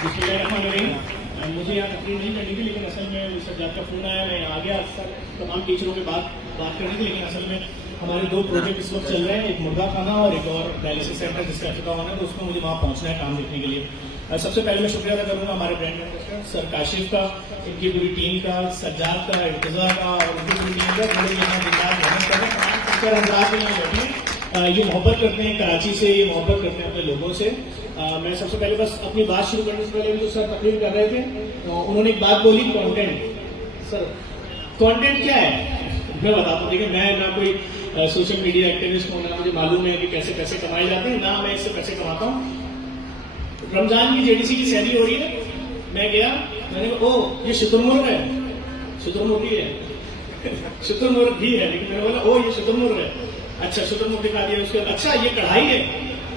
मुझे यहाँ तकरीर नहीं करनी थी, लेकिन असल में सज्जाद का फोन आया, मैं आ गया सर तमाम टीचरों के बात करनी थी। लेकिन असल में हमारे दो प्रोजेक्ट इस वक्त चल रहे हैं, एक मुर्गा खाना और एक और डायलिसिस सेंटर जिसका इफ्तिताह होना है, तो उसमें मुझे वहाँ पहुँचना है काम देखने के लिए। सबसे पहले मैं शुक्रिया अदा करूँगा हमारे ब्रांड एम्बेसडर सर काशिफ का, इनकी पूरी टीम का, सज्जाद का, इर्तजा का और उनकी पूरी टीम का, बड़े यहाँ जिंदार मेहनत कर रहे हैं। यहाँ बैठे ये मोहब्बत करते हैं कराची से, ये मोहब्बत करते हैं अपने लोगों से। मैं सबसे पहले बस अपनी बात शुरू करने से पहले जो सर तकरीर कर रहे थे, उन्होंने एक बात बोली, कंटेंट। सर कंटेंट क्या है मैं बताता हूँ। देखिए, मैं ना कोई सोशल मीडिया एक्टिविस्ट हूँ, ना मुझे मालूम है कि कैसे पैसे कमाए जाते हैं, ना मैं इससे पैसे कमाता हूँ। रमजान की जेडीसी की सैलरी हो रही है, मैं गया, मैंने कहा ओ ये शुतुरमुर्ग है, शुतुरमुर्गी है शुतुरमुर्ग भी है, लेकिन मैंने बोला ओ ये शुतुरमुर्ग है। अच्छा शुतुरमुर्ग दिखा दिया, उसके बाद अच्छा ये कढ़ाई है,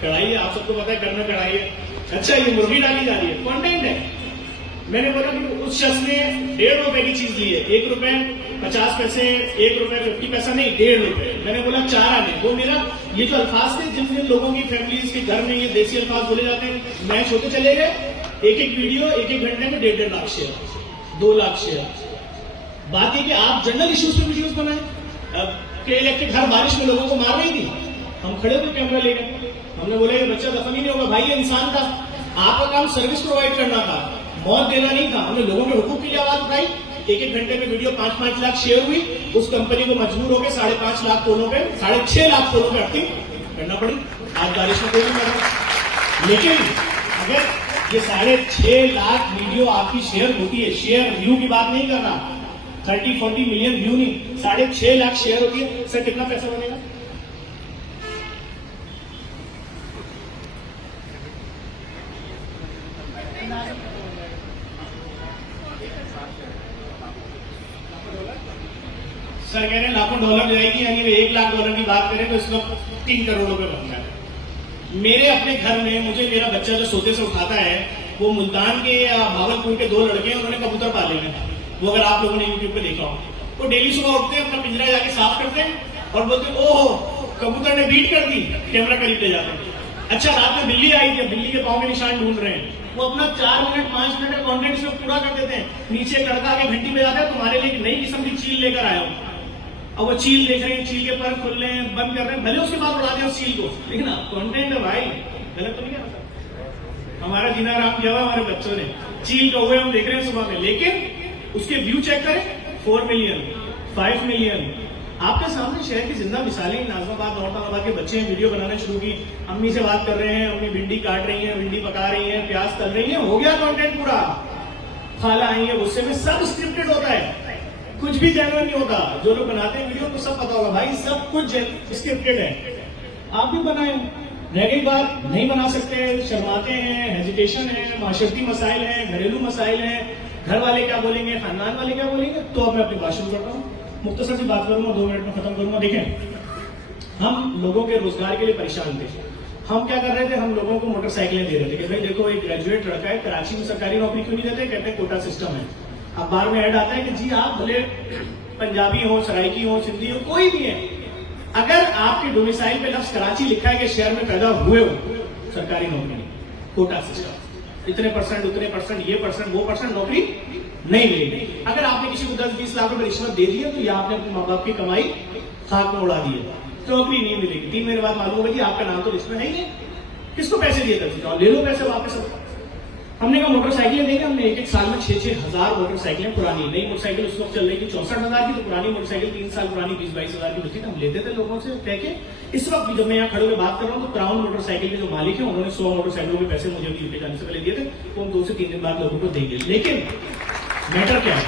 कढ़ाई है, आप सबको पता है घर में कढ़ाई है। अच्छा ये मुर्गी डाली जा रही है, कंटेंट है। मैंने बोला कि उस शख्स ने 1.5 रुपए की चीज ली है, 1 रुपए 50 पैसे, 1 रुपए 50 पैसा नहीं, 1.5 रुपए। मैंने बोला 4 आने, वो मेरा ये जो अल्फाज थे, जिन जिन लोगों की फैमिलीज के घर में ये देसी अल्फाज बोले जाते हैं, मैच होते चले गए। एक वीडियो 1 घंटे में 1.5 लाख शेयर, 2 लाख शेयर। बात है कि आप जनरल इश्यूज पे वीडियोज बनाए। अब के घर बारिश में लोगों को मार रही थी, हम खड़े थे कैमरा लेकर, हमने बोला ये बच्चा दफन ही नहीं होगा भाई, ये इंसान था, आपका काम सर्विस प्रोवाइड करना था, मौत देना नहीं था। हमने लोगों के हुकूक के लिए आवाज उठाई। 1 घंटे में वीडियो 5-5 लाख शेयर हुई। उस कंपनी को मजबूर हो गए 5.5 लाख कोलों पे, 6.5 लाख कोलों पे अर्थिंग करना पड़ी। आज बारिश में कोई नहीं कर रहा, लेकिन अगर ये 6.5 लाख वीडियो आपकी शेयर होती है, शेयर व्यू की बात नहीं कर रहा, 30-40 मिलियन व्यू नहीं, 6.5 लाख शेयर होती है, सर कितना पैसा बनेगा? सर कह रहे हैं लाखों डॉलर जाएगी, यानी $1 लाख की बात करें तो इस वक्त 3 करोड़ रुपए बन रहा है। मेरे अपने घर में मुझे मेरा बच्चा जो सोते से उठाता है, वो मुल्तान के या भावलपुर के 2 लड़के हैं, उन्होंने कबूतर पाले हैं। वो अगर आप लोगों ने यूट्यूब पे देखा हो, वो डेली सुबह उठते हैं, अपना पिंजरा जाके साफ करते हैं और बोलते हैं ओहो कबूतर ने बीट कर दी, कैमरा करीब ले जाते हैं। अच्छा रात में बिल्ली आई थी, बिल्ली के पाँव के निशान ढूंढ रहे हैं, वो अपना 4 मिनट 5 मिनट का कॉन्टेंट इसमें पूरा कर देते हैं। नीचे एक लड़का के घंटी बजाता है, तुम्हारे लिए एक नई किस्म की चील लेकर आया हूं। अब वो चील देख रहे हैं, चील के पर खुल रहे हैं, बंद कर रहे हैं, भले उसके बाद उड़ा दें उस चील को, लेकिन कंटेंट है भाई, गलत तो नहीं है। हमारा जीना आराम किया हुआ हमारे बच्चों ने, चील का हुए हम देख रहे हैं सुबह में, लेकिन उसके व्यू चेक करें 4 मिलियन 5 मिलियन। आपके सामने शहर की जिंदा मिसालें, नाजमाबाद नौरताबाद के बच्चे हैं, वीडियो बनाना शुरू की, अम्मी से बात कर रहे हैं, अम्मी भिंडी काट रही है, भिंडी पका रही है, प्याज तल रही है, हो गया कंटेंट पूरा। खाला आई है गुस्से में, सब स्क्रिप्टेड होता है, कुछ भी जेन्युइन नहीं होता। जो लोग बनाते हैं वीडियो को सब पता होगा भाई, सब कुछ स्क्रिप्टेड है। आप भी बनाए, रह गई बात नहीं बना सकते, शर्माते हैं, हेजिटेशन है, माशरती मसाइल है, घरेलू मसाइल है, घर वाले क्या बोलेंगे, खानदान वाले क्या बोलेंगे, तो अब मैं अपनी बात शुरू करता हूँ। मुख्तसर सी बात करूंगा, 2 मिनट में खत्म करूंगा। देखें, हम लोगों के रोजगार के लिए परेशान थे। हम क्या कर रहे थे, हम लोगों को मोटरसाइकिलें दे रहे थे कि भाई देखो एक ग्रेजुएट लड़का है, कराची में सरकारी नौकरी क्यों नहीं देते, कहते हैं कोटा सिस्टम है। अखबार में ऐड आता है कि जी आप भले पंजाबी हो, सराइकी हो, सिंधी हो, कोई भी है, अगर आपके डोमिसाइल पे लफ्ज कराची लिखा है कि शहर में पैदा हुए हो, सरकारी नौकरी नहीं, कोटा सिस्टम, इतने परसेंट उतने परसेंट, ये परसेंट वो परसेंट, नौकरी नहीं मिलेगी। अगर आपने किसी को 10-20 लाख रुपए रिश्वत दे दी है, तो यह आपने अपने माँ बाप की कमाई खाक में उड़ा दी है, नौकरी नहीं मिलेगी। 3 महीने बाद मालूम होगा कि आपका नाम तो लिस्ट में है ही नहीं, किसको पैसे दिए थे, ले लो पैसे वापस। हमने कहा मोटरसाइकिलें देंगे, हमने 1-1 साल में 6-6 हजार मोटरसाइकिलें, पुरानी नई मोटरसाइकिल उस वक्त चल रही थी 64,000 की, तो पुरानी मोटरसाइकिल 3 साल पुरानी 20-22 हजार की होती थी, हम लेते थे लोगों से कह के। इस वक्त जब मैं यहाँ खड़े होकर बात कर रहा हूँ, तो क्राउन मोटरसाइकिल के जो मालिक है, उन्होंने 100 मोटरसाइकिलों के पैसे मुझे यूपी जाने से पहले दिए थे, तो हम 2 से 3 दिन बाद लोगों को देंगे। लेकिन मैटर क्या है,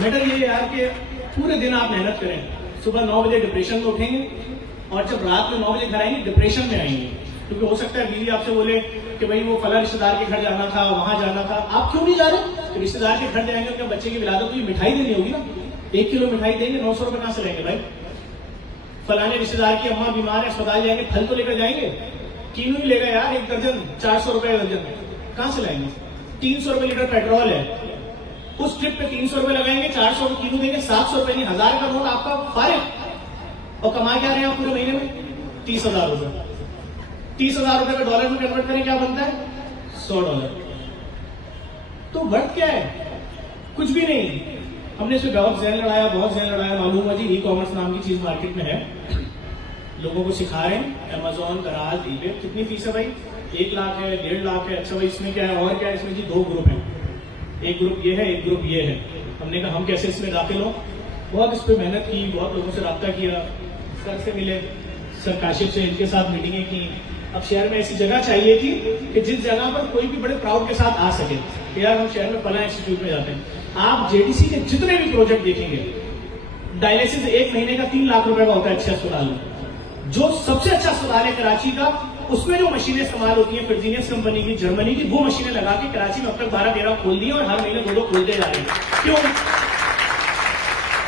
मैटर ये यार कि पूरे दिन आप मेहनत करें, सुबह 9 बजे डिप्रेशन में उठेंगे और जब रात में 9 बजे घर आएंगे डिप्रेशन में आएंगे, क्योंकि हो सकता है बीवी आपसे बोले कि भाई वो फला रिश्तेदार के घर जाना था, वहां जाना था, आप क्यों नहीं जा रहे? तो रिश्तेदार के घर जाएंगे, अपने बच्चे की विलादत को मिठाई देनी होगी ना, 1 किलो मिठाई देंगे, 900 रुपए कहां से लेंगे भाई? फलाने रिश्तेदार की अम्मा बीमार है, अस्पताल जाएंगे, फल तो लेकर जाएंगे, कीनू ही लेगा यार, 1 दर्जन 400 रुपए दर्जन, कहां से लाएंगे? 300 रुपए लीटर पेट्रोल है, उस ट्रिप पे 300 रुपए लगाएंगे, 400 किलो देंगे, 700 रुपए नहीं 1000 का नोट आपका फारिग, और कमा क्या रहे हैं आप पूरे महीने में? 30,000 रुपए। 30,000 रुपए का डॉलर में कन्वर्ट करें क्या बनता है? $100। तो वर्थ क्या है? कुछ भी नहीं। हमने इसमें बहुत जहन लड़ाया। मालूम हुआ जी ई कॉमर्स नाम की चीज मार्केट में है, लोगों को सिखा रहे हैं, अमेजोन, दराज, ईबे। कितनी फीस है भाई? 1 लाख है, 1.5 लाख है। अच्छा भाई इसमें क्या है और क्या है? इसमें जी 2 ग्रुप हैं, एक ग्रुप ये है, एक ग्रुप ये है। हमने कहा हम कैसे इसमें दाखिल हो? बहुत इस पर मेहनत की, बहुत लोगों से रब्ता किया, सर से मिले, सर काशिफ से, इनके साथ मीटिंगें की। अब शहर में ऐसी जगह चाहिए थी कि जिस जगह पर कोई भी बड़े प्राउड के साथ आ सके कि यार हम शहर में फला इंस्टीट्यूट में जाते हैं। आप जेडीसी के जितने भी प्रोजेक्ट देखेंगे, डायलिसिस 1 महीने का 3 लाख रुपए का होता है अच्छे अस्पताल में। जो सबसे अच्छा अस्पताल है कराची का, उसमें जो मशीनें इस्तेमाल होती हैं फिरजीनियस कंपनी की, जर्मनी की, वो मशीनें लगा के कराची में अब तक 12-13 खोल दी और हर महीने 2 खोलते जा रहे हैं। क्यों?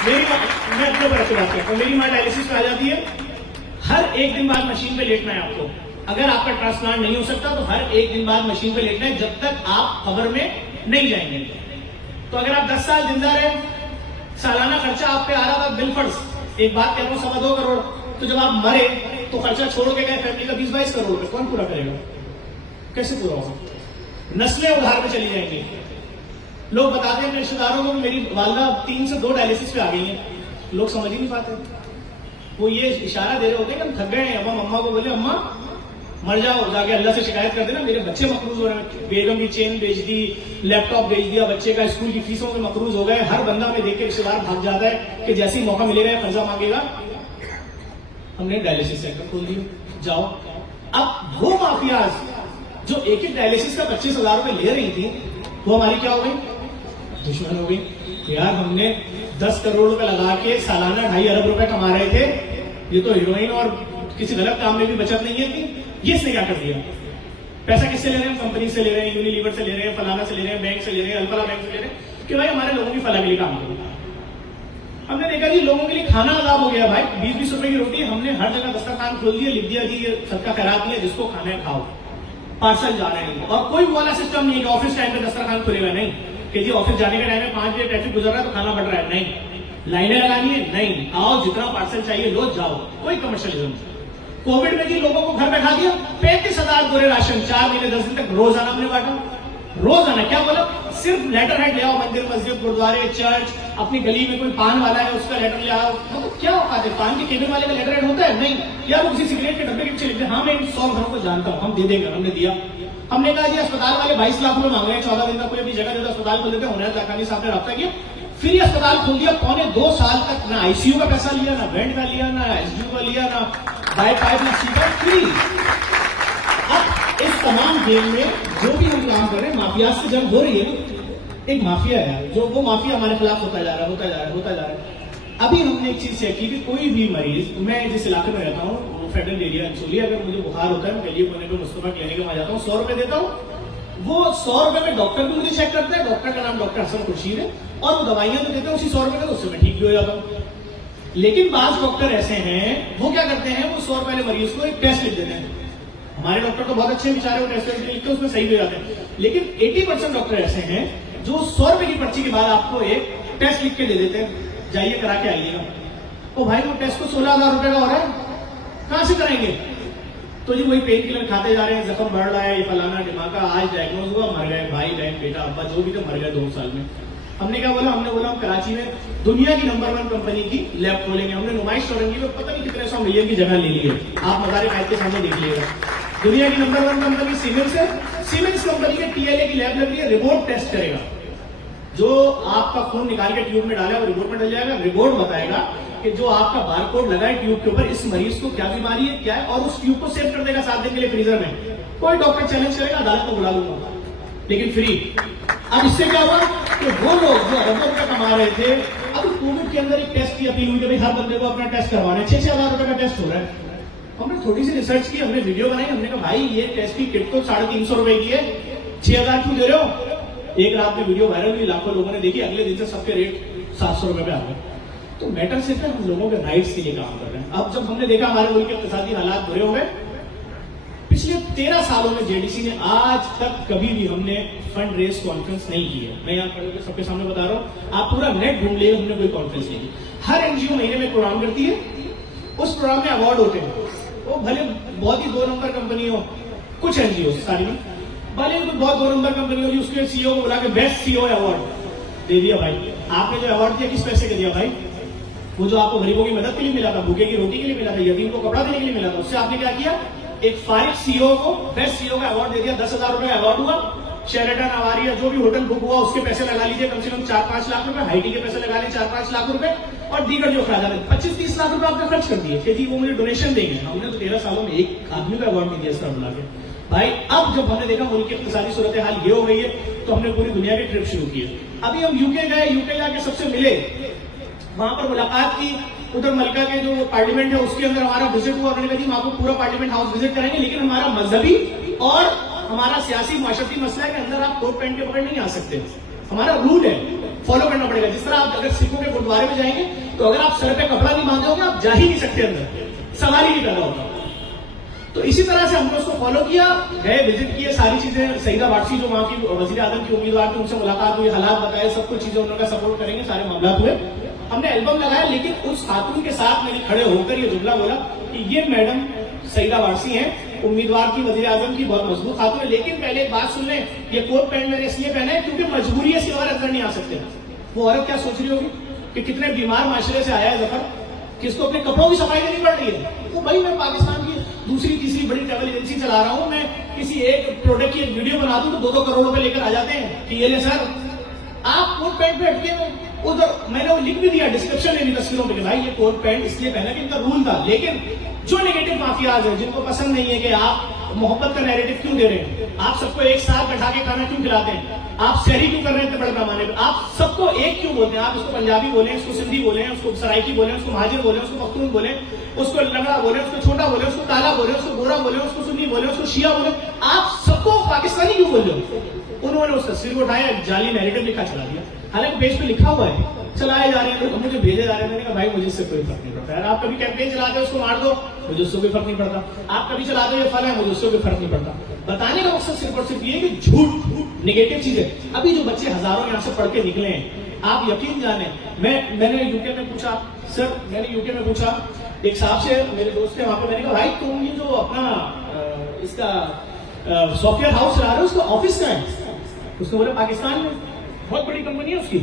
मैं अपने ऊपर अच्छी बात करता हूँ। मेरी माँ डायलिसिस में आ जाती है, हर 1 दिन बाद मशीन पे लेटना है आपको। अगर आपका ट्रांसप्लांट नहीं हो सकता तो हर 1 दिन बाद मशीन पे लेटना है जब तक आप खबर में नहीं जाएंगे। तो अगर आप 10 साल जिंदा रहे, सालाना खर्चा आप पे आ रहा था बिलफर्स, एक बात कह रहा हूं, 2.25 करोड़, तो जब आप मरे तो खर्चा छोड़ के गए फैमिली का 20-22 करोड़ रुपए, कौन पूरा करेगा? कैसे पूरा होगा? नस्लें उधार में चली जाएंगी। लोग बताते हैं अपने रिश्तेदारों को मेरी वालदा 3 से 2 डायलिसिस पे आ गई हैं। लोग समझ ही नहीं पाते। वो ये इशारा दे रहे होते हैं कि हम थक गए हैं। अब हम अम्मा को बोले अम्मा मर जाओ, जाके अल्लाह से शिकायत कर देना, मेरे बच्चे मकरूज हो रहे हैं। बेगम की चेन बेच दी, लैपटॉप बेच दिया, बच्चे का स्कूल की फीसों में मकरूज हो गए। हर बंदा में देख के रिश्तेदार भाग जाता है कि जैसे ही मौका मिलेगा कर्जा मांगेगा। हमने डायलिसिस सेंटर खोल दिया, जाओ। अब वो माफियाज जो एक डायलिसिस का 25,000 रुपए ले रही थी, वो हमारी क्या हो गई? दुश्मन हो गई। यार हमने 10 करोड़ रुपए लगा के सालाना 2.5 अरब रुपए कमा रहे थे, ये तो हीरोइन और किसी गलत काम में भी बचत नहीं है। ये इसने क्या कर दिया? पैसा किससे ले रहे हैं? कंपनी से ले रहे हैं, यूनिलीवर से ले रहे हैं, फलाना से ले रहे हैं, बैंक से ले रहे हैं, अल्फला बैंक से ले रहे हैं कि भाई हमारे लोगों की फला के लिए काम करो। हमने देखा जी लोगों के लिए खाना आजाद हो गया भाई। 20-20 रुपए की रोटी हमने हर जगह दस्तरखान खोल दिया, लिख दिया जी ये सबका खैरात नहीं है, जिसको खाना है खाओ। पार्सल जा रहे हैं और कोई वाला सिस्टम नहीं है कि ऑफिस टाइम पे दस्तरखान खुलेगा, नहीं कि जी ऑफिस जाने के टाइम में 5 बजे ट्रैफिक गुजर रहा है तो खाना बढ़ रहा है, नहीं। लाइनें लगानी है, नहीं। आओ जितना पार्सल चाहिए लो, जाओ। कोई कमर्शियलिज्म। कोविड में जी लोगों को घर बैठा दिया, 35,000 बोरे राशन 4 महीने 10 दिन तक रोजाना हमने बांटा। रोजाना क्या बोला? सिर्फ लेटर हेड ले आओ, मंदिर मस्जिद गुरुद्वारे चर्च, अपनी गली में कोई पान वाला है उसका लेटर ले आओ। मतलब क्या औकात है? पान के केबिन वाले का लेटर हेड होता है? नहीं। या वो किसी सिगरेट के डब्बे के पीछे लिखते हैं हाँ मैं इन 100 घरों को जानता हूँ, हम दे देंगे। हमने दिया। हमने कहा जी अस्पताल वाले 22 लाख रुपए मांग रहे हैं, 14 दिन तक कोई अपनी जगह देता अस्पताल खोल देते हैं। हुनैर लाखानी साहब ने रब्ता किया, फ्री अस्पताल खोल दिया। 2.25 साल तक ना आईसीयू का पैसा लिया, ना बेड का लिया, ना एसडीयू का लिया, ना बाय पाइप, ना सीधा, फ्री। अब इस तमाम गेम में जो भी हम काम कर रहे हैं, माफिया से जंग हो रही है। एक माफिया है जो वो माफिया हमारे खिलाफ होता जा रहा है। अभी हमने एक चीज चेक की कि कोई भी मरीज, मैं जिस इलाके में रहता हूँ वो फेडरल एरिया अंचोली, अगर मुझे बुखार होता है मैं गली कोने पे मुस्तफा क्लिनिक में आ जाता हूँ, 100 रुपए देता हूँ। वो 100 रुपए में डॉक्टर भी मुझे चेक करता है, डॉक्टर का नाम डॉक्टर हसन खुर्शीद है, और वो दवाइयां तो देते हैं उसी 100 रुपए का, तो उससे मैं ठीक भी हो जाता हूँ। लेकिन बाज डॉक्टर ऐसे हैं, वो क्या करते हैं, वो 100 रुपए वाले मरीज को एक टेस्ट लिख देते हैं। हमारे डॉक्टर तो बहुत अच्छे बेचारे, वो टेस्ट लिखते उसमें सही भी हो जाते हैं। लेकिन 80% डॉक्टर ऐसे हैं जो 100 रुपए की पर्ची के बाद आपको एक टेस्ट लिख के दे देते हैं, जाइए करा के आइएगा। तो भाई वो टेस्ट को 16,000 रुपए का हो रहा है, कहां से कराएंगे? तो जी वही पेन किलर खाते जा रहे हैं, जख्म बढ़ रहा है, ये फलाना दिमाग का, आज डायग्नोज हुआ, मर गए भाई बहन बेटा अब्बा जो भी थे, मर गए 2 साल में। हमने क्या बोला? हमने बोला हम कराची में दुनिया की नंबर 1 कंपनी की लैब खोलेंगे। हमने नुमाइश करेंगे, पता नहीं कितने 100 मिलियन की जगह ले ली है, आप मज़ारे कायद के सामने देख लीजिएगा। दुनिया की नंबर 1 कंपनी सीमेंस है, सीमेंस कंपनी के टीएलए की लैब लग रही है, रिपोर्ट टेस्ट करेगा। जो आपका खून निकाल के ट्यूब में डाला है वो रिपोर्ट में डल जाएगा, रिपोर्ट बताएगा कि जो आपका बारकोड लगा है ट्यूब के ऊपर, इस मरीज को क्या बीमारी है, क्या है, और उस ट्यूब को सेव कर देगा 7 दिन के लिए फ्रीजर में। कोई डॉक्टर चैलेंज करेगा, अदालत को बुला लूंगा, लेकिन फ्री। अब इससे क्या हुआ कि वो लोग जो अरबों रुपए कमा रहे थे, अब कोविड के अंदर एक टेस्ट की अपील हुई कि भाई हर बंदे को अपना टेस्ट करवाना है, 6-6 हजार रुपए का टेस्ट हो रहा है। हमने थोड़ी सी रिसर्च की, हमने वीडियो बनाई, हमने कहा भाई ये टेस्ट की किट तो 350 रुपए की है, 6,000 क्यों दे रहे हो? एक रात में वीडियो वायरल हुई, लाखों लोगों ने देखी, अगले दिन से सबके रेट 700 रुपए पे आ गए। तो मैटर सिर्फ है हम लोगों के राइट्स के लिए काम कर रहे हैं। अब जब हमने देखा हमारे मुल्क के इक़्तिसादी हालात बुरे हो गए, पिछले 13 सालों में जेडीसी ने आज तक कभी भी हमने फंड रेज कॉन्फ्रेंस नहीं की है। मैं यहाँ खड़े होकर सबके सामने बता रहा हूँ, आप पूरा नेट ढूंढ लिए, हमने कोई कॉन्फ्रेंस नहीं की। हर एनजीओ महीने में प्रोग्राम करती है, उस प्रोग्राम में अवार्ड होते हैं, वो भले बहुत ही 2 नंबर कंपनी हो, कुछ एनजीओ सारी में, भले कोई बहुत दो नंबर कंपनी होगी, उसके सीईओ को बुला के बेस्ट सीईओ अवार्ड दे दिया भाई। आपने जो अवार्ड दिया किस पैसे का दिया भाई? वो जो आपको गरीबों की मदद के लिए मिला था, भूखे की रोटी के लिए मिला था, यतीम को कपड़ा देने के लिए मिला था, उससे आपने क्या किया? एक फारिग सीईओ को बेस्ट सीईओ का अवार्ड दे दिया। 10,000 रुपए का अवार्ड हुआ। शेरेटन अवारिया जो भी होटल बुक हुआ उसके पैसे लगा लीजिए, कम से कम 4-5 लाख रुपए। हाईटी के पैसे लगा लें 4-5 लाख रुपए, और दीगर जो खराजा 25-30 लाख रुपए आपने खर्च कर दिए कि जी वो मुझे डोनेशन देंगे। हमने तो 13 सालों में एक आदमी का अवार्ड नहीं दिया सर बुला के भाई। अब जब हमने देखा मुल्क की इक़्तिसादी सूरत हाल ये हो गई है, तो हमने पूरी दुनिया की ट्रिप शुरू की है। अभी हम यूके गए, यूके जाके सबसे मिले, वहां पर मुलाकात की। उधर मलका के जो पार्लियामेंट है उसके अंदर हमारा विजिट हुआ। उन्होंने कहा जी हम आपको पूरा पार्लियामेंट हाउस विजिट करेंगे, लेकिन हमारा मजहबी और हमारा सियासी माशरती मसला है कि अंदर आप कोट पहन के पकड़ नहीं आ सकते। हमारा रूल है, फॉलो करना पड़ेगा। जिस तरह आप अगर सिखों के गुरुद्वारे में जाएंगे तो अगर आप सर पे कपड़ा नहीं बांधे होगे आप जा ही नहीं सकते अंदर, सवाल ही नहीं पैदा होता। तो इसी तरह से हमने उसको फॉलो किया, गए, विजिट किए, सारी चीजें। सईदा वाटसी जो वहां की वजीर आजम की उम्मीदवार थी, उनसे मुलाकात हुई, हालात बताए, सब कुछ चीजें उन्होंने सपोर्ट करेंगे, सारे मामला हुए। हमने एल्बम लगाया, लेकिन उस खातून के साथ मैंने खड़े होकर ये जुमला बोला कि ये मैडम सईदा वाटसी हैं, उम्मीदवार की वजीर आजम की, बहुत मजबूत खातून है। लेकिन पहले एक बात सुन लें, ये कोट पैंट मैंने इसलिए पहना है क्योंकि मजबूरी है, और अंदर नहीं आ सकते। वो औरत क्या सोच रही होगी कि कितने बीमार माशरे से आया है जफर, कि इसको अपने कपड़ों की सफाई करनी पड़ रही है। वो भाई मैं पाकिस्तान की दूसरी तीसरी बड़ी ट्रैवल एजेंसी चला रहा हूं, मैं किसी एक प्रोडक्ट की एक वीडियो बना दूं तो 2-2 करोड़ रुपए लेकर आ जाते हैं कि ये ले सर। आप कोट पैंट पे हटके उधर मैंने वो लिख भी दिया डिस्क्रिप्शन में तस्वीरों में कि भाई ये कोट पैंट इसलिए पहना कि इनका रूल था। लेकिन जो नेगेटिव माफियाज है, जिनको पसंद नहीं है कि आप मोहब्बत का नैरेटिव क्यों दे रहे हैं, आप सबको एक साथ बैठा के खाना क्यों खिलाते हैं, आप शहरी क्यों कर रहे हैं इतने बड़े पैमाने पर, आप सबको एक क्यों बोलते हैं, आप उसको पंजाबी बोले, उसको सिंधी बोले, उसको सराइकी बोले, उसको महाजिर बोले, उसको पख्तून बोले, उसको लंगड़ा बोले, उसको छोटा बोले, उसको काला बोले, उसको गोरा बोले, उसको सुन्नी बोले, उसको शिया बोले, आप सबको पाकिस्तानी क्यों बोल रहे हो? उन्होंने उस तस्वीर को उठाया, जाली नैरेटिव लिखा चला दिया। हालांकि पेज पे लिखा हुआ है, चलाए जा रहे हैं, मुझे भेजे जा रहे हैं। मैंने कहा भाई मुझे इससे कोई फर्क नहीं पड़ता यार। आप कभी कैंपेन चलाते हो उसको मार दो, मुझे उससे कोई फर्क नहीं पड़ता। आप कभी चलाते हो फल है, मुझे उससे कोई फर्क नहीं पड़ता। बताने का मकसद सिर्फ और सिर्फ ये कि झूठ निगेटिव चीजें। अभी जो बच्चे हजारों यहाँ से पढ़ के निकले हैं, आप यकीन जाने, मैंने यूके में पूछा सर, मैंने यूके में पूछा एक साहब से, मेरे दोस्त थे वहां पे, मैंने कहा भाई तुम ये जो अपना इसका सॉफ्टवेयर हाउस चला रहे हो उसका ऑफिस का है? उसने बोला पाकिस्तान में, बहुत बड़ी कंपनी है उसकी।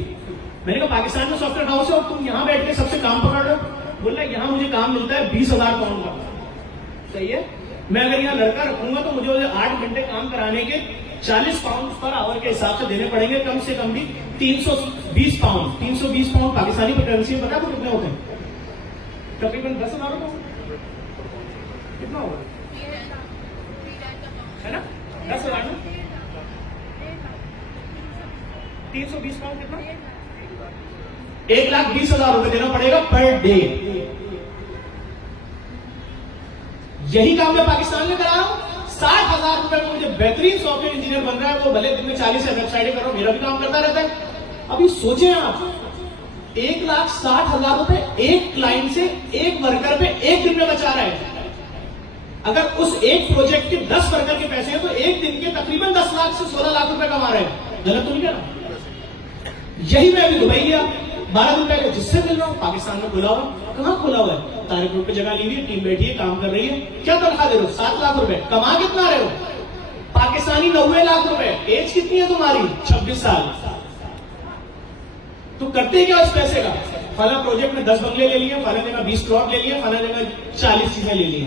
मैंने कहा पाकिस्तान में सॉफ्टवेयर हाउस है और तुम यहाँ बैठ के सबसे काम पकड़ रहे हो? बोला यहाँ मुझे काम मिलता है 20,000 पाउंड का। सही है, मैं अगर यहाँ लड़का रखूंगा तो मुझे 8 घंटे काम कराने के 40 पाउंड पर आवर के हिसाब से देने पड़ेंगे, कम से कम भी 320 पाउंड। 320 पाउंड पाकिस्तानी करेंसी में पता है कितने होते हैं? तकरीबन 10,000 रुपये। कितना होगा है ना? 10,000 ना? 320 पाउंड कितना? 1,20,000 रुपए देना पड़ेगा पर डे। यही काम मैं पाकिस्तान में करा रहा हूं। 60,000 रुपए में मुझे बेहतरीन सॉफ्टवेयर इंजीनियर बन रहा है, वो भले दिन में 40 वेबसाइटें करो, मेरा भी काम करता रहता है। अभी सोचें आप, 1,60,000 रुपए एक क्लाइंट से एक वर्कर पे एक दिन में बचा रहा है। अगर उस एक प्रोजेक्ट के 10 वर्कर के पैसे हैं तो एक दिन के तकरीबन 10 लाख से 16 लाख रुपए कमा रहे हैं। गलत तो नहीं कह रहा? यही मैं अभी दुबई गया 12 दिन पहले, जिससे मिल रहा हूं पाकिस्तान में खुला हुआ। कहां खुला हुआ है? तारिक ग्रुप पे जगह ली हुई है, टीम बैठी है, काम कर रही है। क्या तनख्वाह दे रहे हो? 7 लाख रुपए। कमा कितना रहे हो? पाकिस्तानी 90 लाख रुपए। एज कितनी है तुम्हारी? 26 साल। तो करते क्या उस पैसे का? फला प्रोजेक्ट में 10 बंगले ले लिए, फला जगह 20 प्लॉट ले लिए, फला जगह 40 चीजें ले ली।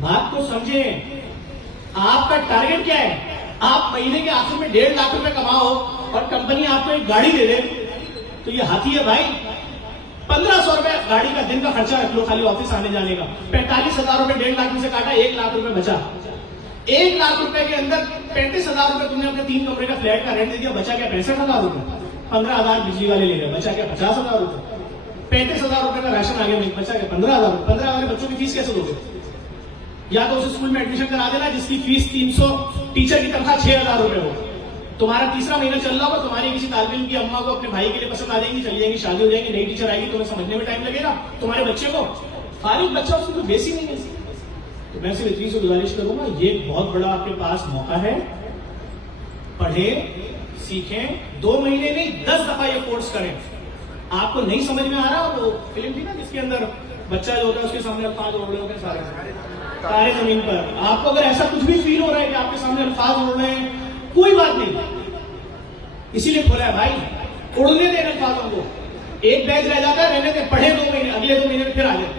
बात को समझे, आपका टारगेट क्या है? आप महीने के आखिर में 1.5 लाख रुपए कमाओ और कंपनी आपको एक गाड़ी दे दे, तो ये हाथी है भाई। 1,500 रुपए गाड़ी का दिन का खर्चा रख लो खाली ऑफिस आने जाने का। 45,000 रुपए 1.5 लाख में से काटा, 1 लाख रुपए बचा। 1 लाख रुपए के अंदर 35,000 रुपए तुमने अपने 3 कमरे का फ्लैट का रेंट दे दिया, बचा क्या? 65,000 रुपए। 15,000 बिजली वाले ले गए, बचा क्या? 50,000 रुपए। 35,000 रुपए का राशन आ गया, बचा क्या? 15,000 रुपए। 15 वाले बच्चों की फीस कैसे दोगे? या तो उस स्कूल में एडमिशन करा देना जिसकी फीस 300, टीचर की तनख्वाह 6,000 रुपए हो। तुम्हारा तीसरा महीना चल रहा होगा, तुम्हारी किसी तालिब इल्म की अम्मा को अपने भाई के लिए पसंद आ जाएंगी, चली जाएंगी, शादी हो जाएगी, नई टीचर आएगी, तुम्हें समझने में टाइम लगेगा। तुम्हारे बच्चे को फारिग बच्चा, उसकी तो बेसिक नहीं है। तो मैं सिर्फ इतनी से गुजारिश करूंगा, ये बहुत बड़ा आपके पास मौका है। पढ़ें, सीखें, 2 महीने नहीं 10 दफा ये कोर्स करें। आपको नहीं समझ में आ रहा, वो फिल्म थी ना जिसके अंदर बच्चा जो होता है उसके सामने 5 ओढ़े होते हैं सारे, तारे जमीन पर। आपको अगर ऐसा कुछ भी फील हो रहा है कि आपके सामने अल्फाज उड़ रहे हैं, कोई बात नहीं, इसीलिए खोला है भाई, उड़ने दें अल्फाजों को। एक बैच रह जाता है, रहने दें, पढ़े 2 महीने, अगले 2 महीने में फिर आ जाए,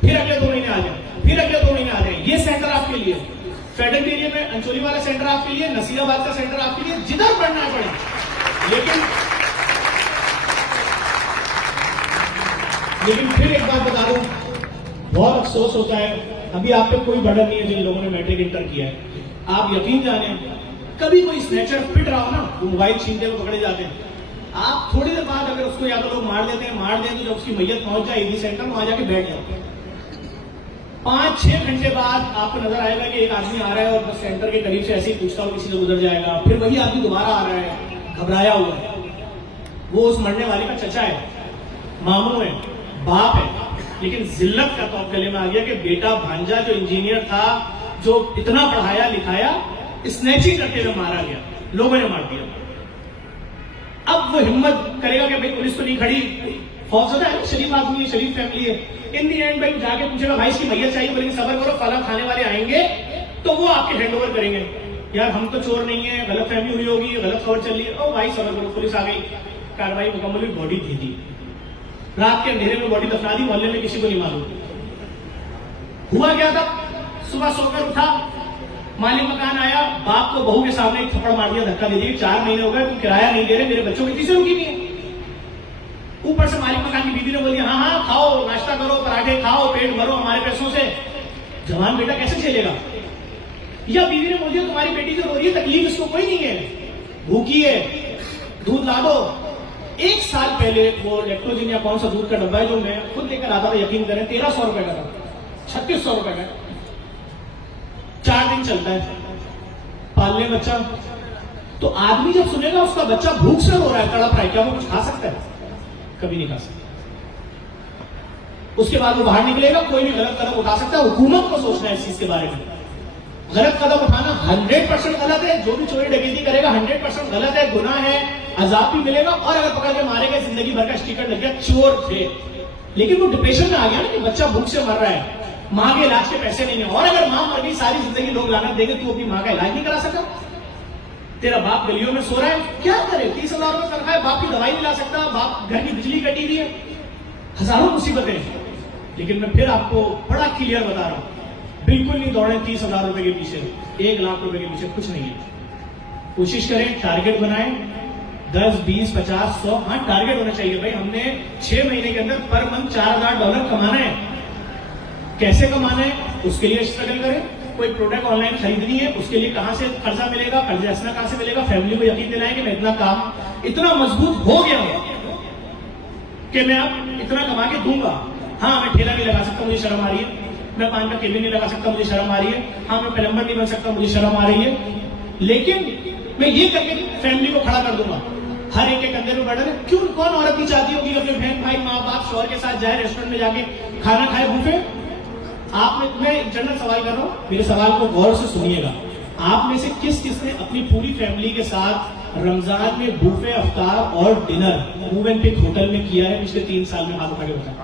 फिर अगले 2 महीने आ जाए, फिर अगले 2 महीने आ जाए। ये सेंटर आपके लिए, फेडरल एरिया में अंचोली वाला सेंटर आपके लिए, नसीराबाद का सेंटर आपके लिए, जिधर पढ़ना पड़े। लेकिन फिर एक बात बता दूं, बहुत अफसोस होता है, अभी आप पे कोई बर्डन नहीं है जिन लोगों ने मैट्रिक इंटर किया है। आप यकीन जाने, कभी कोई स्नैचर पिट रहा हो ना, वो मोबाइल छीनते हुए पकड़े जाते हैं, आप थोड़ी देर बाद अगर उसको या तो लोग मार देते हैं, मार दें तो जब उसकी मैयत पहुंच जाए ईडी सेंटर में, वहां जाके बैठ जाओ। 5-6 घंटे बाद आपको नजर आएगा कि एक आदमी आ रहा है और बस सेंटर के करीब से ऐसे ही पूछता हो किसी से गुजर जाएगा, फिर वही आदमी दोबारा आ रहा है, घबराया हुआ है। वो उस मरने वाले का चचा है, मामू है, बाप है, लेकिन जिल्लत का तो गले में आ गया कि बेटा भांजा जो इंजीनियर था, जो इतना पढ़ाया लिखाया, स्नैचिंग करते हुए मारा गया, लोगों ने मार दिया। अब वो हिम्मत करेगा कि भाई पुलिस तो नहीं खड़ी, फौज होता है, शरीफ आदमी है, शरीफ फैमिली है। इन दी एंड भाई जाके पूछेगा भाई इसकी मैयत चाहिए, बोलेंगे सबर करो, फला खाने वाले आएंगे तो वो आपके हैंड ओवर करेंगे। यार हम तो चोर नहीं है, गलत फहमी हुई होगी, गलत खबर चल रही है, ओ भाई सबर करो, पुलिस आ गई, कार्रवाई मुकम्मल हुई, बॉडी दे दी, रात के अंधेरे में बॉडी दफना दी, मोहल्ले में किसी को नहीं मालूम। हुआ क्या था, सुबह सोकर उठा, मालिक मकान आया, बाप को बहू के सामने एक थप्पड़ मार दिया, धक्का दे दिया, 4 महीने हो गए तुम किराया नहीं दे रहे, मेरे बच्चों की फीसें रुकी नहीं है। ऊपर से मालिक मकान की बीवी ने बोल दिया हाँ हाँ खाओ, नाश्ता करो, पराठे खाओ, पेट भरो हमारे पैसों से। जवान बेटा कैसे झेलेगा? या बीवी ने बोल दिया तुम्हारी बेटी जो रो रही है, तकलीफ इसको कोई नहीं है, भूखी है, दूध ला दो। 1 साल पहले वो लैक्टोजिन या कौन सा दूध का डब्बा है जो मैं खुद लेकर आता था, यकीन करें 1300 रुपए का था, 3600 रुपए का, 4 दिन चलता है, पालने बच्चा। तो आदमी जब सुनेगा उसका बच्चा भूख से रो रहा है, तड़प रहा है, क्या वो कुछ खा सकता है? कभी नहीं खा सकता। उसके बाद वो बाहर निकलेगा, कोई भी गलत कदम उठा सकता है। हुकूमत को सोचना है इस चीज के बारे में। गलत कदम उठाना 100% गलत है, जो भी चोरी डकैती करेगा 100% गलत है, गुनाह है, अजाब भी मिलेगा, और अगर पकड़ के मारेगा जिंदगी भर का स्टिकर लग गया, चोर थे। लेकिन वो डिप्रेशन में आ गया ना कि बच्चा भूख से मर रहा है, मां के इलाज के पैसे नहीं है, और अगर मां मर गई सारी जिंदगी लोग लानत देंगे, तू अपनी मां का इलाज नहीं करा सका, तेरा बाप गलियों में सो रहा है, क्या करे? 30,000 रुपए तनख्वाह है, बाप की दवाई नहीं ला सकता, बाप घर की बिजली कटी हुई है, हजारों मुसीबतें। लेकिन मैं फिर आपको बड़ा क्लियर बता रहा हूं, बिल्कुल नहीं दौड़े 30,000 रुपए के पीछे, 1 लाख रुपए के पीछे, कुछ नहीं है। कोशिश करें, टारगेट बनाएं, 10, 20, 50, 100, हाँ टारगेट होना चाहिए भाई। हमने 6 महीने के अंदर पर मंथ $4,000 कमाना है। कैसे कमाना है उसके लिए स्ट्रगल करें। कोई प्रोडक्ट ऑनलाइन खरीदनी है, उसके लिए कहां से कर्जा मिलेगा, कर्जा असना कहां से मिलेगा, फैमिली को यकीन दिलाएं कि मैं इतना काम इतना मजबूत हो गया हूं कि मैं अब इतना कमा के दूंगा। हाँ मैं ठेला नहीं लगा सकता, मुझे शर्म आ रही है, मैं पान का केबिन नहीं लगा सकता, मुझे शर्म आ रही है, हाँ मैं प्लम्बर नहीं बन सकता, मुझे शर्म आ रही है, लेकिन मैं ये करके फैमिली को खड़ा कर दूंगा। हर एक के कंधे में बर्डन है। क्यों, कौन औरत नहीं चाहती होगी अपने बहन भाई माँ बाप शौहर के साथ जाए रेस्टोरेंट में जाके खाना खाए भूखे? मैं एक जनरल सवाल कर रहा हूं, मेरे सवाल को गौर से सुनिएगा। आप में से किसने अपनी पूरी फैमिली के साथ रमजान में बूफे अफ्तार और dinner Movenpick hotel में किया है पिछले 3 साल में? हाथ उठा के बताएं।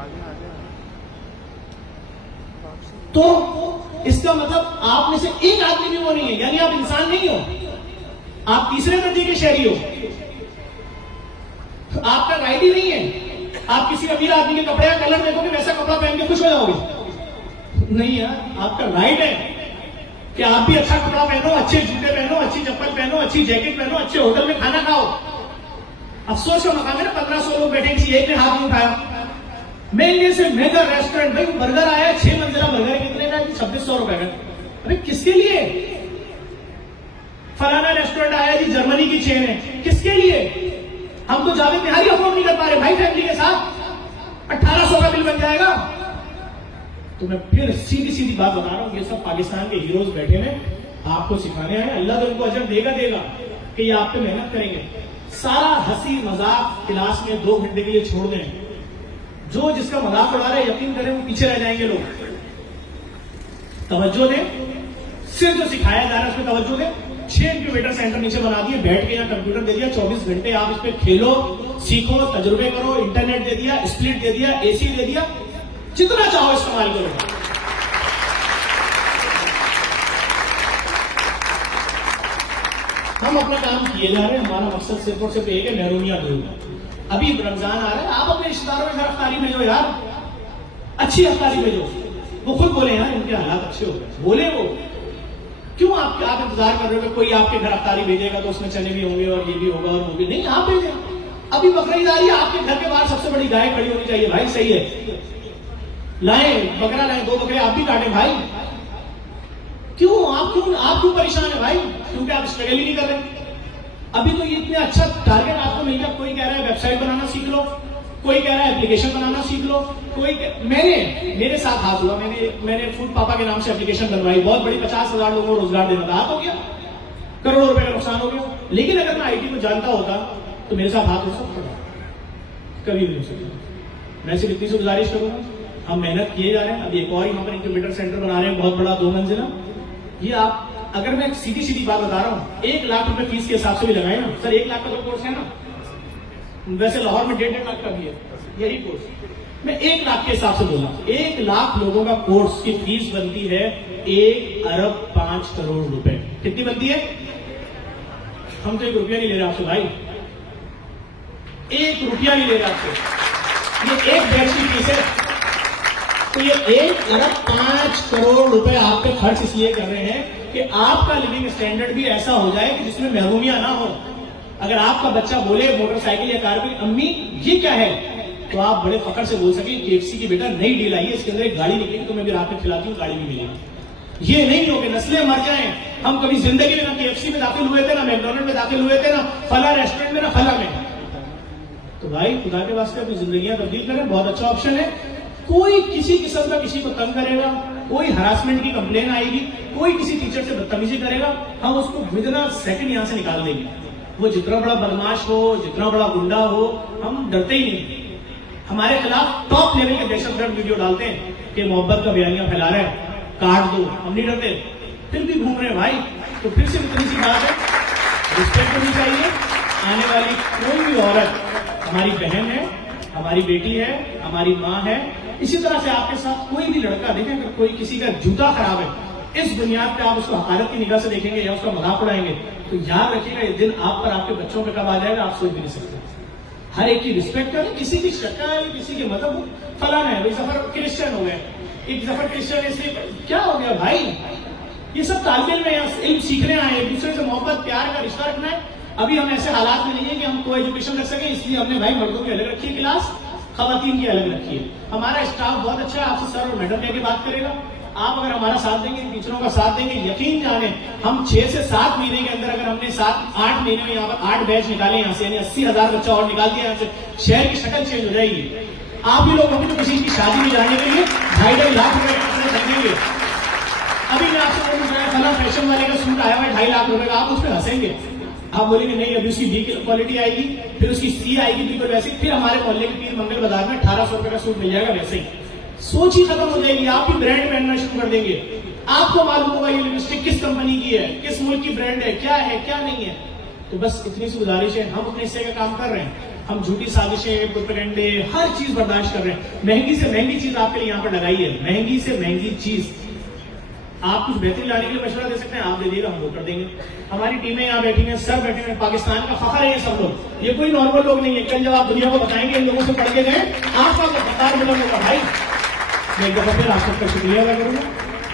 तो इसका मतलब आप में से एक आदमी भी वो नहीं है, यानी आप इंसान नहीं हो, आप तीसरे दर्जे के शहरी हो। आपका राइट ही नहीं है। आप किसी अमीर आदमी के कपड़े का कलर देखोगे, वैसा कपड़ा पहन के खुश हो जाओगे? नहीं यार, आपका राइट है कि आप भी अच्छा कपड़ा पहनो, अच्छे जूते पहनो, अच्छी चप्पल पहनो, अच्छी जैकेट पहनो, अच्छे होटल में खाना खाओ। अफसोस का मकाम है ना, 1500 लोग बैठे, किसी एक ने हाथ नहीं उठाया। मेरे से मेगा रेस्टोरेंट, भाई बर्गर आया 6 मंजिला बर्गर कितने का? 2600 रुपए का। अरे किसके लिए? फलाना रेस्टोरेंट आया जी, जर्मनी की चेन है, किसके लिए? हम तो जावेद निहारी अफोर्ड नहीं कर पा रहे भाई, फैमिली के साथ 1800 का बिल बन जाएगा। तो मैं फिर सीधी सीधी बात बता रहा हूं, ये सब पाकिस्तान के हीरोज बैठे हैं, आपको सिखाने आए, अल्लाह तो उनको अजर देगा कि ये आप पे मेहनत करेंगे। सारा हंसी मजाक क्लास में 2 घंटे के लिए छोड़ दें। जो जिसका मजाक उड़ा रहे, यकीन करें वो पीछे रह जाएंगे लोग। तवज्जो दें, सिर्फ जो सिखाया जा रहा है उसमें तवज्जो दें। 6 इंक्यूबेटर सेंटर नीचे बना दिए, बैठ के यहाँ कंप्यूटर दे दिया, 24 घंटे आप इस पे खेलो, सीखो, तजुर्बे करो, इंटरनेट दे दिया, स्प्लिट दे दिया, एसी दे दिया, जितना चाहो इस्तेमाल करो। हम अपना काम किए जा रहे हैं, हमारा मकसद सिर्फ और सिर्फ एक है, महरूमिया दूर। अभी रमजान आ रहा है, आप अपने रिश्तेदारों में गिरफ्तारी भेजो यार, अच्छी गिरफ्तारी भेजो। वो खुद बोले यार इनके हालात अच्छे हो गए, बोले वो। क्यों आप इंतजार कर रहे हो कि कोई आपके गिरफ्तारी भेजेगा तो उसमें चने भी होंगे और ये भी होगा और वो भी? नहीं, आप भेजें। अभी बकरीद आ रही है, आपके घर के बाहर सबसे बड़ी गाय खड़ी होनी चाहिए भाई, सही है, लाए बकरा लाए, 2 बकरे आप भी काटे भाई। क्यों आप क्यों परेशान है भाई? क्योंकि आप स्ट्रगल ही नहीं कर रहे। अभी तो ये इतने अच्छा टारगेट आपको मिल गया, कोई कह रहा है वेबसाइट बनाना सीख लो, कोई कह रहा है एप्लीकेशन बनाना सीख लो, मेरे साथ हाथ हुआ, मैंने फूड पापा के नाम से एप्लीकेशन बनवाई, बहुत बड़ी, 50,000 लोगों को रोजगार देना था, हाथ हो गया, करोड़ों रुपए का नुकसान हो गया। लेकिन अगर मैं आईटी को जानता होता तो मेरे साथ हाथ हो सकता था? कभी नहीं हो सकता। मैं सिर्फ इतनी सी गुजारिश करूंगा, हम मेहनत किए जा रहे हैं। अभी एक और यहाँ पर इंक्यूबेटर सेंटर बना रहे हैं, बहुत बड़ा, 2 मंजिला। ये आप, अगर मैं सीधी बात बता रहा हूं, 1 लाख रुपए फीस के हिसाब से भी लगाए ना सर, 1 लाख का तो कोर्स है ना, वैसे लाहौर में 1.5 लाख का भी है यही कोर्स। मैं 1 लाख के हिसाब से बोला, 1 लाख लोगों का कोर्स की फीस बनती है 1 अरब 5 करोड़ रुपए। कितनी बनती है? हम तो 1 रुपया नहीं ले रहे आपसे भाई, 1 रुपया नहीं ले रहे आपसे, ये एक बैच की फीस है। तो ये 1 अरब 5 करोड़ रुपए आप पे खर्च इसलिए कर रहे हैं कि आपका लिविंग स्टैंडर्ड भी ऐसा हो जाए कि जिसमें महरूमिया ना हो। अगर आपका बच्चा बोले मोटरसाइकिल या कार पे, अम्मी ये क्या है, तो आप बड़े फखर से बोल सके केएफसी की बेटा नई डील आई है, इसके अंदर एक गाड़ी निकलेगी तो मैं भी रात में खिलाती हूँ, गाड़ी भी मिलेगी। ये नहीं हो कि नस्लें मर जाएं। हम कभी जिंदगी में ना केएफसी में दाखिल हुए थे, ना मैकडोनल्ड में दाखिल हुए थे, ना फला रेस्टोरेंट में, ना फला में। तो भाई खुदा के वास्ते अपनी जिंदगियां तब्दील करें, बहुत अच्छा ऑप्शन है। कोई किसी किस्म का किसी को तंग करेगा, कोई हरासमेंट की कंप्लेन आएगी, कोई किसी टीचर से बदतमीजी करेगा, हम उसको विदिन अ सेकंड यहां से निकाल देंगे। वो जितना बड़ा बदमाश हो, जितना बड़ा गुंडा हो, हम डरते ही नहीं। हमारे खिलाफ टॉप लेवल के दहशतगर्द वीडियो डालते हैं कि मोहब्बत का बयानियां फैला रहे हैं, काट दो, हम नहीं डरते, फिर भी घूम रहे हैं भाई। तो फिर से इतनी सी बात है, रिस्पेक्ट होनी चाहिए। आने वाली कोई भी औरत हमारी बहन है, हमारी बेटी है, हमारी माँ है। इसी तरह से आपके साथ कोई भी लड़का देखें, अगर कोई किसी का जूता खराब है, इस बुनियाद पे आप उसको हकारत की निगाह से देखेंगे या उसका मजाक उड़ाएंगे, तो याद रखिएगा ये दिन आप पर, आपके बच्चों पे कब आ जाएगा आप सोच भी नहीं सकते। हर एक की रिस्पेक्ट करें, किसी की शक्ल, किसी के मतलब फलाना है, भाई जफर क्रिश्चियन हो गए, एक जफर क्रिश्चियन इसलिए क्या हो गया भाई? ये सब तालमेल में इल्म सीखने आए, एक दूसरे से मोहब्बत प्यार का रिश्ता रखना है। अभी हम ऐसे हालात में नहीं है कि हम को एजुकेशन रख सके, इसलिए हमने भाई मर्दों की अलग रखी है क्लास, खवातीन की अलग रखी है। हमारा स्टाफ बहुत अच्छा है, आपसे सर और मैडम कह के बात करेगा। आप अगर हमारा साथ देंगे, टीचरों का साथ देंगे, यकीन जाने हम 6 से 7 महीने के अंदर, अगर हमने 7-8 महीने में यहाँ पर 8 बैच निकाले यहाँ से, यानी 80,000 बच्चा और निकाल दिया यहाँ से, शहर की शक्ल चेंज हो जाएगी। आप भी लोग होंगे तो किसी की शादी में जाने के लिए 2.5 लाख रुपए का खरीदेंगे। अभी मैं आपसे बोलूँ, फला फैशन वाले का सूट आया हुआ है 2.5 लाख रुपए का, आप उस पर हंसेंगे, आप बोलेंगे नहीं अभी उसकी बी क्वालिटी आएगी, फिर उसकी सी आएगी बिल्कुल वैसे, फिर हमारे मोहल्ले के पीर मंगल बाजार में 1800 रुपए का सूट मिल जाएगा वैसे ही। सोच ही खत्म हो जाएगी, आप भी ब्रांड पहनना शुरू कर देंगे। आपको मालूम होगा ये लिपस्टिक किस कंपनी की है, किस मुल्क की ब्रांड है, क्या नहीं है। तो बस इतनी सी गुजारिश है, हम अपने हिस्से का काम कर रहे हैं। हम झूठी साजिशें, प्रोपेगेंडे, हर चीज बर्दाश्त कर रहे हैं। महंगी से महंगी चीज आपके लिए यहाँ पर लगाई है, महंगी से महंगी चीज। आप कुछ बेहतरीन लाने के लिए मशवरा दे सकते हैं, आप दे दिएगा, हम वो कर देंगे। हमारी टीमें यहाँ बैठी हैं, सर बैठे हैं, पाकिस्तान का फखर है ये सब लोग, ये कोई नॉर्मल लोग नहीं है। कल जब आप दुनिया को बताएंगे इन लोगों से पढ़ के गए, आपका फकार बुलंद होगा भाई। मैं एक दफा फिर आप सबका शुक्रिया अदा करूंगा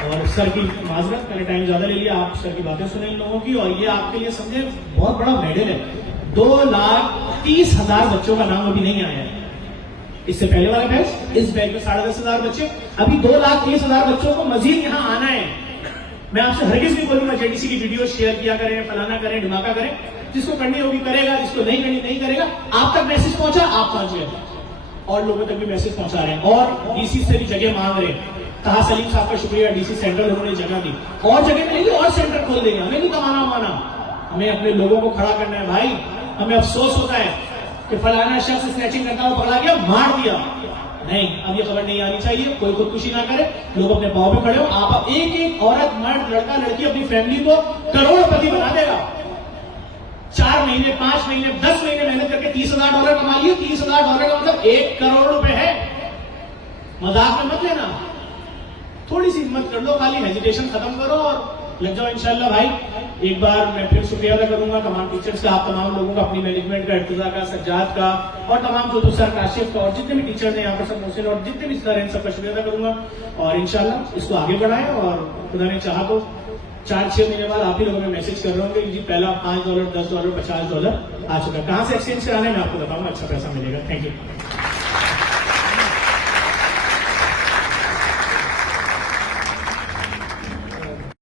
और सर की माजरत, मैंने टाइम ज्यादा ले लिया, आप सर की बातें सुने इन लोगों की, और ये आपके लिए समझे बहुत बड़ा मेडल है। 2,30,000 बच्चों का नाम अभी नहीं आया है। इससे पहले वाला बैच, इस बैच में 10,500 बच्चे, अभी 2,30,000 बच्चों को मजीद यहाँ आना है। मैं आपसे हरगिज नहीं बोलूंगा जेडीसी की वीडियो शेयर किया करें, फलाना करें, धमाका करें। जिसको करनी होगी करेगा, जिसको नहीं करनी नहीं करेगा। आप तक मैसेज पहुंचा, आप पहुंच गए, और लोगों तक भी मैसेज पहुंचा रहे हैं, और डीसी से भी जगह मांग रहे हैं। कहा सलीम साहब का शुक्रिया, डीसी सेंट्रल उन्होंने जगह दी, और जगह मिलेगी और सेंटर खोल देंगे। हमें नहीं कमाना माना, हमें अपने लोगों को खड़ा करना है भाई। हमें अफसोस होता है कि फलाना शख्स स्नैचिंग करता हुआ पकड़ा गया, मार दिया। नहीं, अब ये खबर नहीं आनी चाहिए। कोई खुदकुशी ना करे, लोग अपने पांव पे खड़े हो। आप एक औरत, मर्द, लड़का, लड़की अपनी फैमिली को करोड़पति बना देगा। 4 महीने, 5 महीने, 10 महीने मेहनत करके $30,000 कमा लिए। $30,000 का मतलब 1 करोड़ रुपए है। मजाक में मत लेना, थोड़ी सी हिम्मत कर लो, खाली हेजिटेशन खत्म करो और लग जाओ इंशाल्लाह भाई। एक बार मैं फिर शुक्रिया अदा करूंगा तमाम टीचर्स का, आप तमाम लोगों का, अपनी मैनेजमेंट का, इर्तजा का, सज्जाद का और तमाम जो सर काशिफ का और जितने भी टीचर हैं यहाँ पर, सब मोहसिन और जितने भी सर हैं, सबका शुक्रिया अदा करूंगा। और इंशाल्लाह इसको आगे बढ़ाएं और खुदा ने चाहा तो 4-6 महीने बाद आप ही लोगों में मैसेज कर रहे होंगे जी पहला $5, $10, $50 आ चुका है। कहां से एक्सचेंज कराने मैं आपको बताऊंगा, अच्छा पैसा मिलेगा। Thank you.